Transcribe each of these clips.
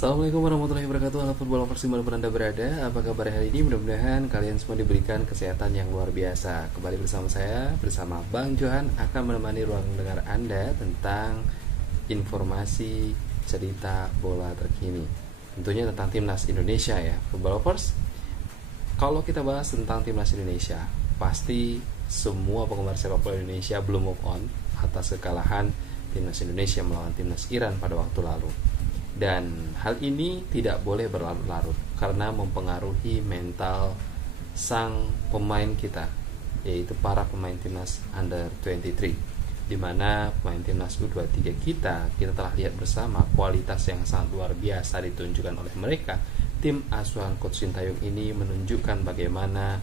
Assalamualaikum warahmatullahi wabarakatuh. Halo football lovers dimanapun Anda berada. Apa kabar hari ini? Mudah-mudahan kalian semua diberikan kesehatan yang luar biasa. Kembali bersama saya, bersama Bang Johan, akan menemani ruang dengar Anda tentang informasi cerita bola terkini, tentunya tentang timnas Indonesia ya, football lovers. Kalau kita bahas tentang timnas Indonesia, pasti semua penggemar sepak bola Indonesia belum move on atas kekalahan timnas Indonesia melawan timnas Iran pada waktu lalu. Dan hal ini tidak boleh berlarut-larut karena mempengaruhi mental sang pemain kita, yaitu para pemain timnas Under 23, di mana pemain timnas U23 kita telah lihat bersama kualitas yang sangat luar biasa ditunjukkan oleh mereka. Tim asuhan Coach Sintayong ini menunjukkan bagaimana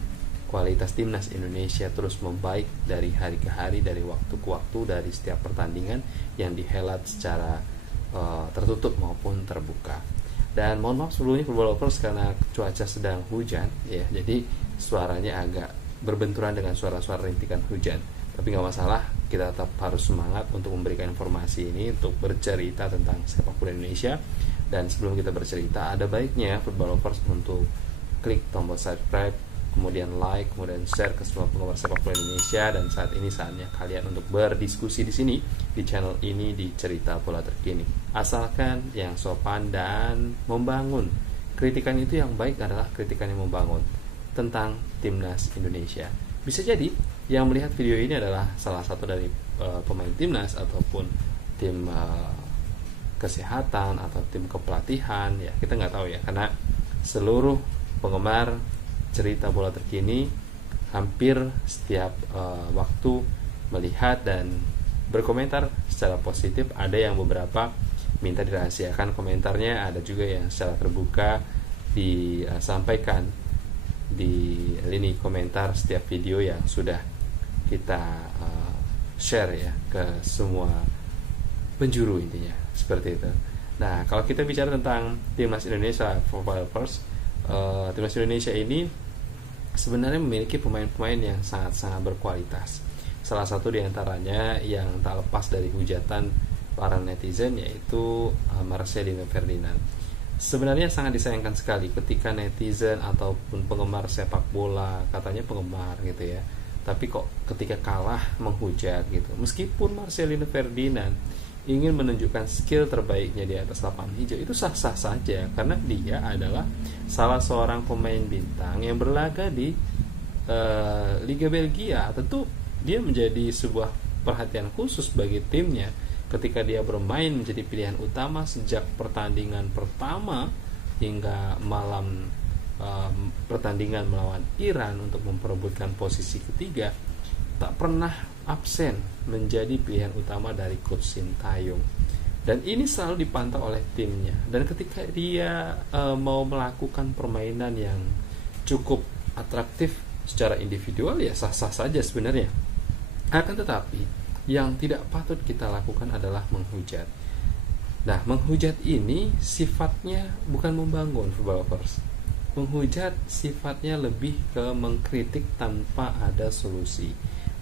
kualitas timnas Indonesia terus membaik dari hari ke hari, dari waktu ke waktu, dari setiap pertandingan yang dihelat secara tertutup maupun terbuka. Dan mohon maaf sebelumnya football lovers karena cuaca sedang hujan ya, jadi suaranya agak berbenturan dengan suara-suara rintikan hujan. Tapi nggak masalah, kita tetap harus semangat untuk memberikan informasi ini, untuk bercerita tentang sepak bola Indonesia. Dan sebelum kita bercerita, ada baiknya football lovers untuk klik tombol subscribe, kemudian like, kemudian share ke semua penggemar sepak bola Indonesia. Dan saat ini saatnya kalian untuk berdiskusi di sini, di channel ini, di Cerita Bola Terkini. Asalkan yang sopan dan membangun. Kritikan itu yang baik adalah kritikan yang membangun tentang timnas Indonesia. Bisa jadi yang melihat video ini adalah salah satu dari pemain timnas ataupun tim kesehatan atau tim kepelatihan ya, kita nggak tahu ya, karena seluruh penggemar Cerita Bola Terkini hampir setiap waktu melihat dan berkomentar secara positif. Ada yang beberapa minta dirahasiakan komentarnya, ada juga yang secara terbuka disampaikan di lini komentar setiap video yang sudah kita share ya ke semua penjuru, intinya seperti itu. Nah, kalau kita bicara tentang timnas Indonesia Football Lovers, timnas Indonesia ini sebenarnya memiliki pemain-pemain yang sangat-sangat berkualitas. Salah satu diantaranya yang tak lepas dari hujatan para netizen, yaitu Marcelino Ferdinand. Sebenarnya sangat disayangkan sekali ketika netizen ataupun penggemar sepak bola, katanya penggemar gitu ya, tapi kok ketika kalah menghujat gitu. Meskipun Marcelino Ferdinand ingin menunjukkan skill terbaiknya di atas lapangan hijau, itu sah-sah saja karena dia adalah salah seorang pemain bintang yang berlaga di Liga Belgia. Tentu dia menjadi sebuah perhatian khusus bagi timnya ketika dia bermain, menjadi pilihan utama sejak pertandingan pertama hingga malam pertandingan melawan Iran untuk memperebutkan posisi ketiga. Tak pernah absen menjadi pilihan utama dari Coach Sintayong, dan ini selalu dipantau oleh timnya. Dan ketika dia mau melakukan permainan yang cukup atraktif secara individual, ya sah-sah saja sebenarnya. Akan tetapi yang tidak patut kita lakukan adalah menghujat. Nah, menghujat ini sifatnya bukan membangun, football lovers. Menghujat sifatnya lebih ke mengkritik tanpa ada solusi.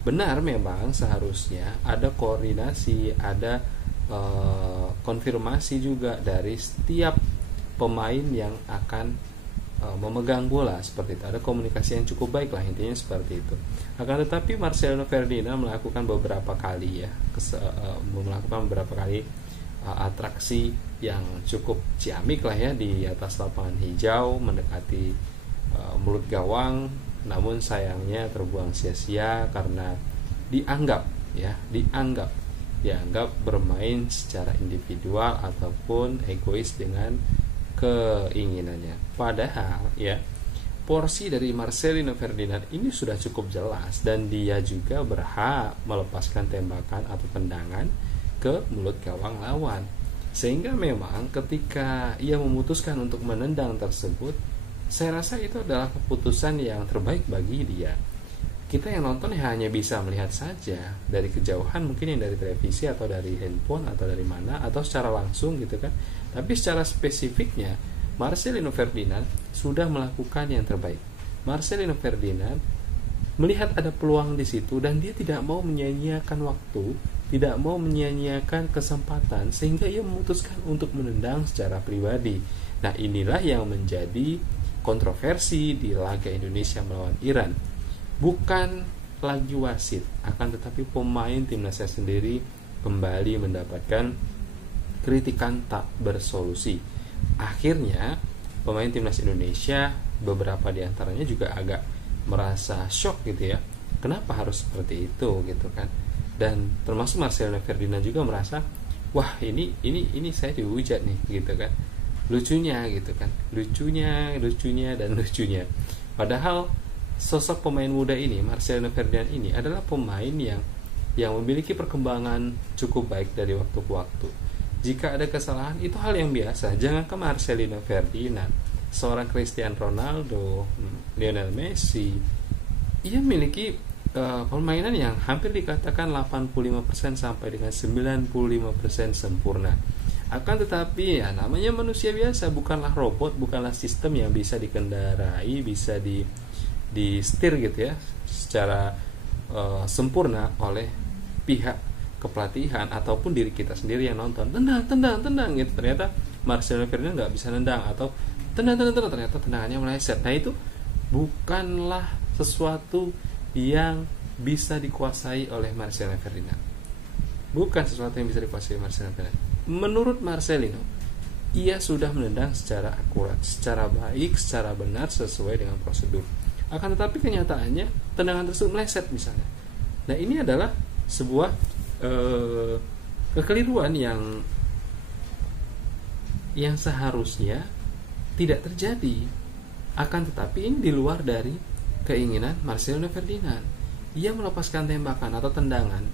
Benar, memang seharusnya ada koordinasi, ada konfirmasi juga dari setiap pemain yang akan memegang bola, seperti itu. Ada komunikasi yang cukup baik lah, intinya seperti itu. Akan tetapi Marcelino Ferdinand melakukan beberapa kali atraksi yang cukup ciamik lah ya di atas lapangan hijau, mendekati mulut gawang. Namun sayangnya terbuang sia-sia karena dianggap bermain secara individual ataupun egois dengan keinginannya. Padahal ya, porsi dari Marcelino Ferdinand ini sudah cukup jelas, dan dia juga berhak melepaskan tembakan atau tendangan ke mulut gawang lawan. Sehingga memang ketika ia memutuskan untuk menendang tersebut, saya rasa itu adalah keputusan yang terbaik bagi dia. Kita yang nonton hanya bisa melihat saja dari kejauhan, mungkin yang dari televisi atau dari handphone atau dari mana, atau secara langsung gitu kan. Tapi secara spesifiknya Marcelino Ferdinand sudah melakukan yang terbaik. Marcelino Ferdinand melihat ada peluang di situ dan dia tidak mau menyia-nyiakan waktu tidak mau menyia-nyiakan kesempatan sehingga ia memutuskan untuk menendang secara pribadi. Nah, inilah yang menjadi kontroversi di laga Indonesia melawan Iran. Bukan lagi wasit, akan tetapi pemain timnasnya sendiri kembali mendapatkan kritikan tak bersolusi. Akhirnya pemain timnas Indonesia, beberapa di antaranya juga agak merasa shock gitu ya. Kenapa harus seperti itu gitu kan? Dan termasuk Marcelino Ferdinand juga merasa, wah ini saya dihujat nih gitu kan. Lucunya gitu kan. Lucunya. Padahal sosok pemain muda ini, Marcelino Ferdinand ini adalah pemain yang memiliki perkembangan cukup baik dari waktu ke waktu. Jika ada kesalahan itu hal yang biasa. Jangan ke Marcelino Ferdinand, seorang Cristiano Ronaldo, Lionel Messi, ia memiliki permainan yang hampir dikatakan 85% sampai dengan 95% sempurna. Akan tetapi ya namanya manusia biasa, bukanlah robot, bukanlah sistem yang bisa dikendarai, bisa di setir gitu ya secara sempurna oleh pihak kepelatihan ataupun diri kita sendiri yang nonton. Tendang gitu. Ternyata Marcelino Ferdinand nggak bisa nendang, atau tendang ternyata tendangannya meleset. Nah, itu bukanlah sesuatu yang bisa dikuasai oleh Marcelino Ferdinand. Bukan sesuatu yang bisa dikuasai Marcelino Ferdinand. Menurut Marcelino, ia sudah menendang secara akurat, secara baik, secara benar, sesuai dengan prosedur. Akan tetapi kenyataannya tendangan tersebut meleset misalnya. Nah, ini adalah sebuah kekeliruan yang seharusnya tidak terjadi. Akan tetapi ini di luar dari keinginan Marcelino Ferdinand. Ia melepaskan tembakan atau tendangan,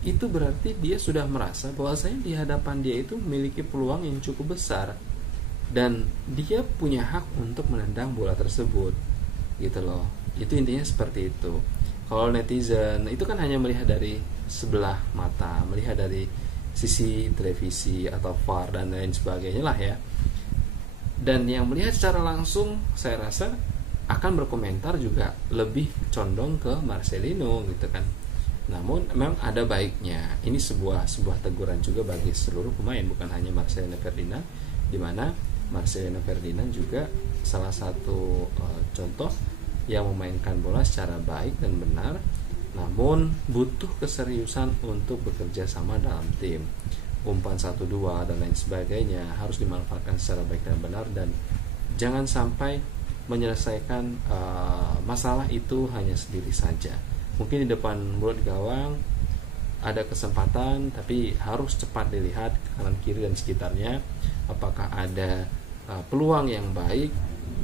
itu berarti dia sudah merasa bahwasanya di hadapan dia itu memiliki peluang yang cukup besar dan dia punya hak untuk menendang bola tersebut, gitu loh. Itu intinya seperti itu. Kalau netizen itu kan hanya melihat dari sebelah mata, melihat dari sisi televisi atau VAR dan lain sebagainya lah ya. Dan yang melihat secara langsung, saya rasa akan berkomentar juga lebih condong ke Marcelino gitu kan. Namun memang ada baiknya. Ini sebuah teguran juga bagi seluruh pemain, bukan hanya Marcelino Ferdinand, di mana Marcelino Ferdinand juga salah satu contoh yang memainkan bola secara baik dan benar, namun butuh keseriusan untuk bekerja sama dalam tim. Umpan 1-2 dan lain sebagainya harus dimanfaatkan secara baik dan benar, dan jangan sampai menyelesaikan masalah itu hanya sendiri saja. Mungkin di depan mulut gawang ada kesempatan, tapi harus cepat dilihat kanan kiri dan sekitarnya apakah ada peluang yang baik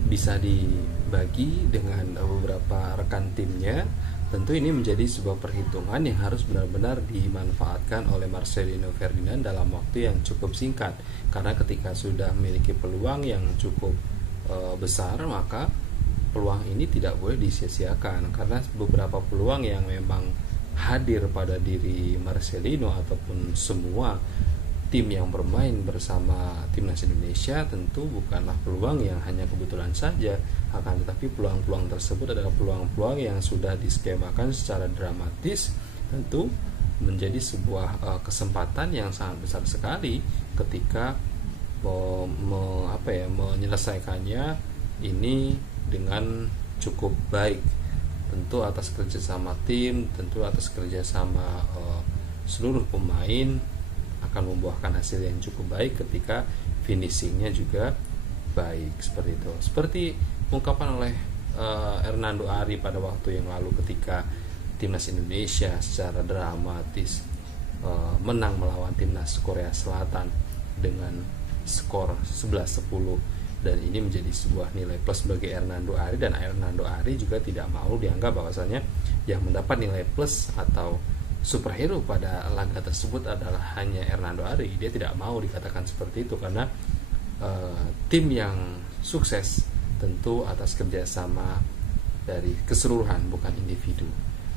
bisa dibagi dengan beberapa rekan timnya. Tentu ini menjadi sebuah perhitungan yang harus benar-benar dimanfaatkan oleh Marcelino Ferdinand dalam waktu yang cukup singkat, karena ketika sudah memiliki peluang yang cukup besar, maka peluang ini tidak boleh disia-siakan. Karena beberapa peluang yang memang hadir pada diri Marcelino ataupun semua tim yang bermain bersama timnas Indonesia tentu bukanlah peluang yang hanya kebetulan saja, akan tetapi peluang-peluang tersebut adalah peluang-peluang yang sudah diskemakan secara dramatis, tentu menjadi sebuah kesempatan yang sangat besar sekali ketika menyelesaikannya ini dengan cukup baik, tentu atas kerjasama tim, tentu atas kerjasama seluruh pemain akan membuahkan hasil yang cukup baik ketika finishingnya juga baik, seperti itu. Seperti ungkapan oleh Hernando Ari pada waktu yang lalu ketika timnas Indonesia secara dramatis menang melawan timnas Korea Selatan dengan skor 11-10, dan ini menjadi sebuah nilai plus bagi Hernando Ari, dan Hernando Ari juga tidak mau dianggap bahwasanya yang mendapat nilai plus atau superhero pada laga tersebut adalah hanya Hernando Ari. Dia tidak mau dikatakan seperti itu, karena tim yang sukses tentu atas kerjasama dari keseluruhan, bukan individu.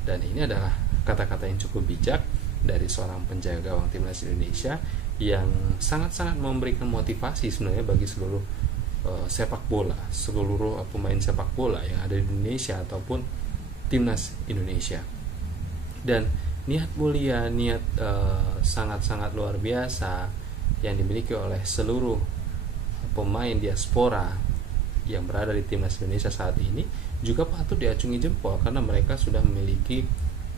Dan ini adalah kata-kata yang cukup bijak dari seorang penjaga gawang timnas Indonesia yang sangat-sangat memberikan motivasi sebenarnya bagi seluruh sepak bola, seluruh pemain sepak bola yang ada di Indonesia ataupun timnas Indonesia. Dan niat mulia, niat sangat-sangat luar biasa yang dimiliki oleh seluruh pemain diaspora yang berada di timnas Indonesia saat ini juga patut diacungi jempol, karena mereka sudah memiliki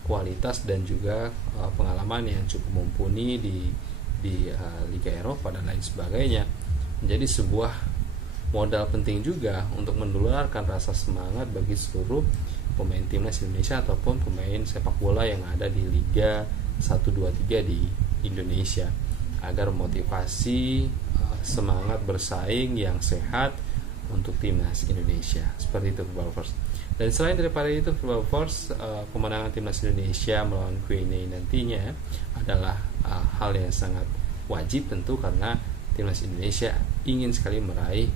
kualitas dan juga pengalaman yang cukup mumpuni di Liga Eropa dan lain sebagainya. Menjadi sebuah modal penting juga untuk menularkan rasa semangat bagi seluruh pemain timnas Indonesia ataupun pemain sepak bola yang ada di Liga 1, 2, 3 di Indonesia, agar motivasi, semangat bersaing yang sehat untuk timnas Indonesia. Seperti itu Football Lovers. Dan selain daripada itu Football Lovers, kemenangan timnas Indonesia melawan Guinea nantinya adalah hal yang sangat wajib tentu, karena timnas Indonesia ingin sekali meraih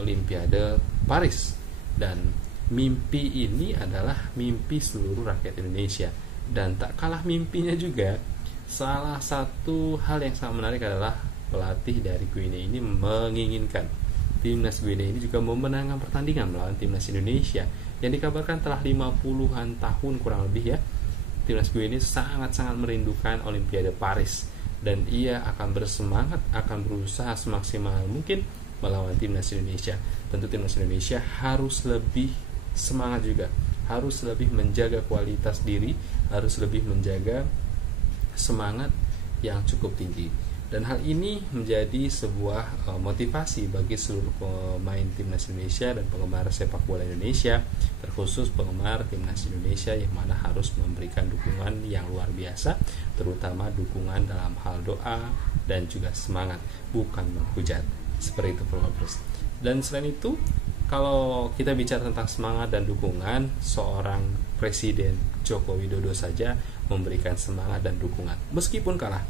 Olimpiade Paris, dan mimpi ini adalah mimpi seluruh rakyat Indonesia. Dan tak kalah mimpinya juga, salah satu hal yang sangat menarik adalah pelatih dari Guinea ini menginginkan timnas Guinea ini juga memenangkan pertandingan melawan timnas Indonesia, yang dikabarkan telah 50-an tahun kurang lebih ya. Timnas Guinea sangat-sangat merindukan Olimpiade Paris, dan ia akan bersemangat, akan berusaha semaksimal mungkin melawan timnas Indonesia. Tentu timnas Indonesia harus lebih semangat juga, harus lebih menjaga kualitas diri, harus lebih menjaga semangat yang cukup tinggi. Dan hal ini menjadi sebuah motivasi bagi seluruh pemain timnas Indonesia dan penggemar sepak bola Indonesia, terkhusus penggemar timnas Indonesia yang mana harus memberikan dukungan yang luar biasa, terutama dukungan dalam hal doa dan juga semangat, bukan menghujat. Seperti itu Lovers. Dan selain itu, kalau kita bicara tentang semangat dan dukungan, seorang Presiden Joko Widodo saja memberikan semangat dan dukungan meskipun kalah.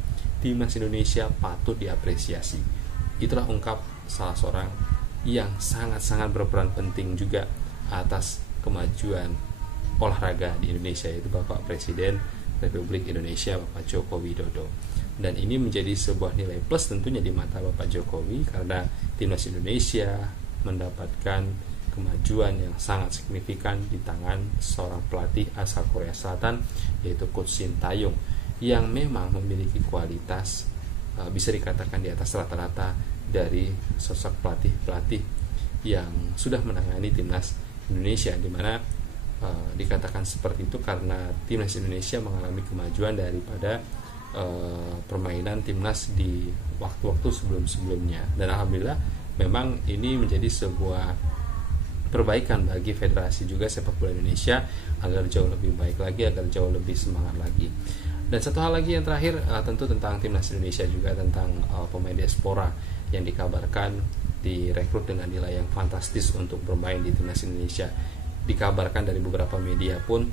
Timnas Indonesia patut diapresiasi. Itulah ungkap salah seorang yang sangat-sangat berperan penting juga atas kemajuan olahraga di Indonesia, yaitu Bapak Presiden Republik Indonesia Bapak Joko Widodo. Dan ini menjadi sebuah nilai plus tentunya di mata Bapak Jokowi, karena timnas Indonesia mendapatkan kemajuan yang sangat signifikan di tangan seorang pelatih asal Korea Selatan, yaitu Coach Shin Tae-yong, yang memang memiliki kualitas bisa dikatakan di atas rata-rata dari sosok pelatih-pelatih yang sudah menangani timnas Indonesia, di mana dikatakan seperti itu karena timnas Indonesia mengalami kemajuan daripada permainan timnas di waktu-waktu sebelum-sebelumnya. Dan alhamdulillah memang ini menjadi sebuah perbaikan bagi federasi juga sepak bola Indonesia agar jauh lebih baik lagi, agar jauh lebih semangat lagi. Dan satu hal lagi yang terakhir, tentu tentang timnas Indonesia juga, tentang pemain diaspora yang dikabarkan direkrut dengan nilai yang fantastis untuk bermain di timnas Indonesia. Dikabarkan dari beberapa media pun,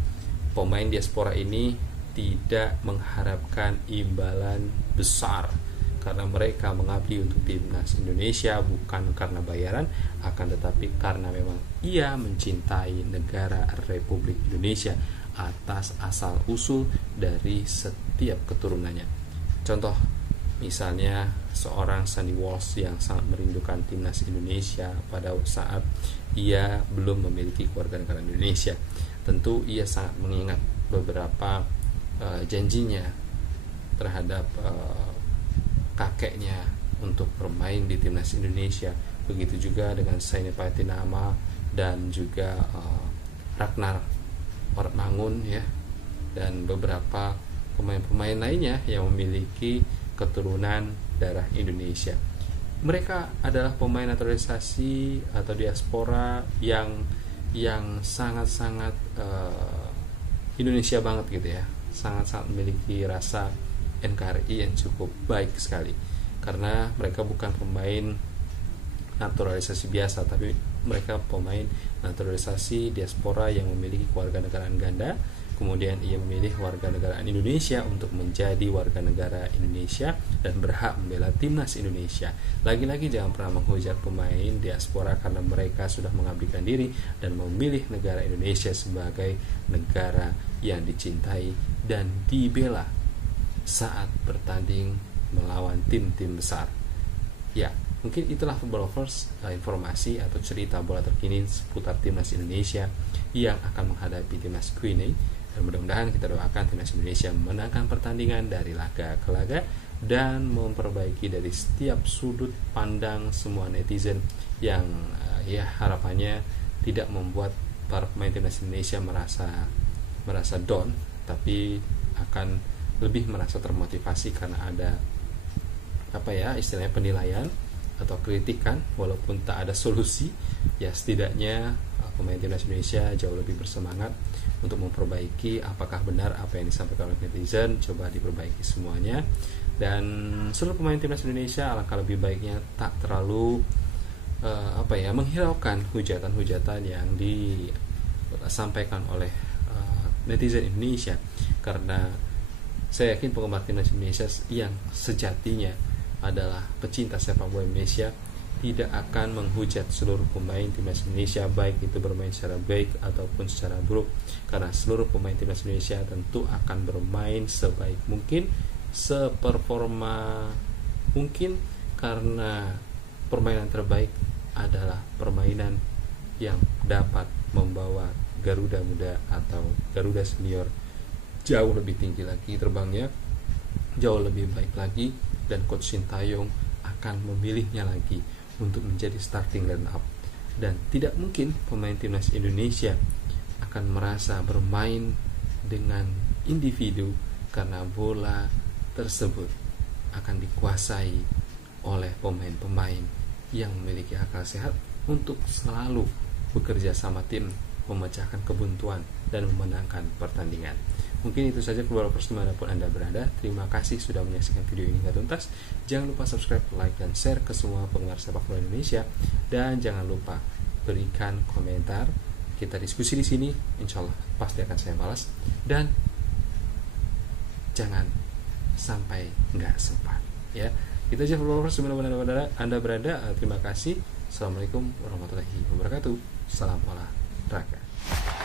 pemain diaspora ini tidak mengharapkan imbalan besar, karena mereka mengabdi untuk timnas Indonesia bukan karena bayaran, akan tetapi karena memang ia mencintai negara Republik Indonesia atas asal-usul dari setiap keturunannya. Contoh misalnya seorang Sandy Walsh yang sangat merindukan timnas Indonesia pada saat ia belum memiliki kewarganegaraan Indonesia. Tentu ia sangat mengingat beberapa janjinya terhadap kakeknya untuk bermain di timnas Indonesia. Begitu juga dengan Saini Patinama dan juga Ragnar Mangun ya, dan beberapa pemain-pemain lainnya yang memiliki keturunan darah Indonesia. Mereka adalah pemain naturalisasi atau diaspora yang sangat-sangat Indonesia banget gitu ya, sangat-sangat memiliki rasa NKRI yang cukup baik sekali, karena mereka bukan pemain naturalisasi biasa, tapi mereka pemain naturalisasi diaspora yang memiliki kewarganegaraan ganda. Kemudian ia memilih warganegaraan Indonesia untuk menjadi warga negara Indonesia dan berhak membela timnas Indonesia. Lagi-lagi jangan pernah menghujat pemain diaspora, karena mereka sudah mengabdikan diri dan memilih negara Indonesia sebagai negara yang dicintai dan dibela saat bertanding melawan tim-tim besar. Ya, mungkin itulah Football Lovers, informasi atau cerita bola terkini seputar timnas Indonesia yang akan menghadapi timnas Guinea Dan mudah-mudahan kita doakan timnas Indonesia memenangkan pertandingan dari laga ke laga dan memperbaiki dari setiap sudut pandang semua netizen yang ya harapannya tidak membuat para pemain timnas Indonesia merasa down, tapi akan lebih merasa termotivasi karena ada istilahnya penilaian atau kritikan, walaupun tak ada solusi, ya setidaknya pemain timnas Indonesia jauh lebih bersemangat untuk memperbaiki apakah benar apa yang disampaikan oleh netizen, coba diperbaiki semuanya. Dan seluruh pemain timnas Indonesia alangkah lebih baiknya tak terlalu menghiraukan hujatan-hujatan yang disampaikan oleh netizen Indonesia, karena saya yakin penggemar timnas Indonesia yang sejatinya adalah pecinta sepak bola Indonesia tidak akan menghujat seluruh pemain timnas Indonesia, baik itu bermain secara baik ataupun secara buruk, karena seluruh pemain timnas Indonesia tentu akan bermain sebaik mungkin, seperforma mungkin, karena permainan terbaik adalah permainan yang dapat membawa Garuda Muda atau Garuda Senior jauh lebih tinggi lagi terbangnya, jauh lebih baik lagi, dan Coach Sintayong akan memilihnya lagi untuk menjadi starting line up. Dan tidak mungkin pemain timnas Indonesia akan merasa bermain dengan individu, karena bola tersebut akan dikuasai oleh pemain-pemain yang memiliki akal sehat untuk selalu bekerja sama tim, memecahkan kebuntuan dan memenangkan pertandingan. Mungkin itu saja Footballers dimanapun Anda berada. Terima kasih sudah menyaksikan video ini hingga tuntas. Jangan lupa subscribe, like, dan share ke semua penggemar sepak bola Indonesia. Dan jangan lupa berikan komentar. Kita diskusi di sini, insya Allah pasti akan saya balas. Dan jangan sampai nggak sempat, ya. Itu aja Footballers dimanapun Anda berada. Terima kasih. Assalamualaikum warahmatullahi wabarakatuh. Salam olahraga.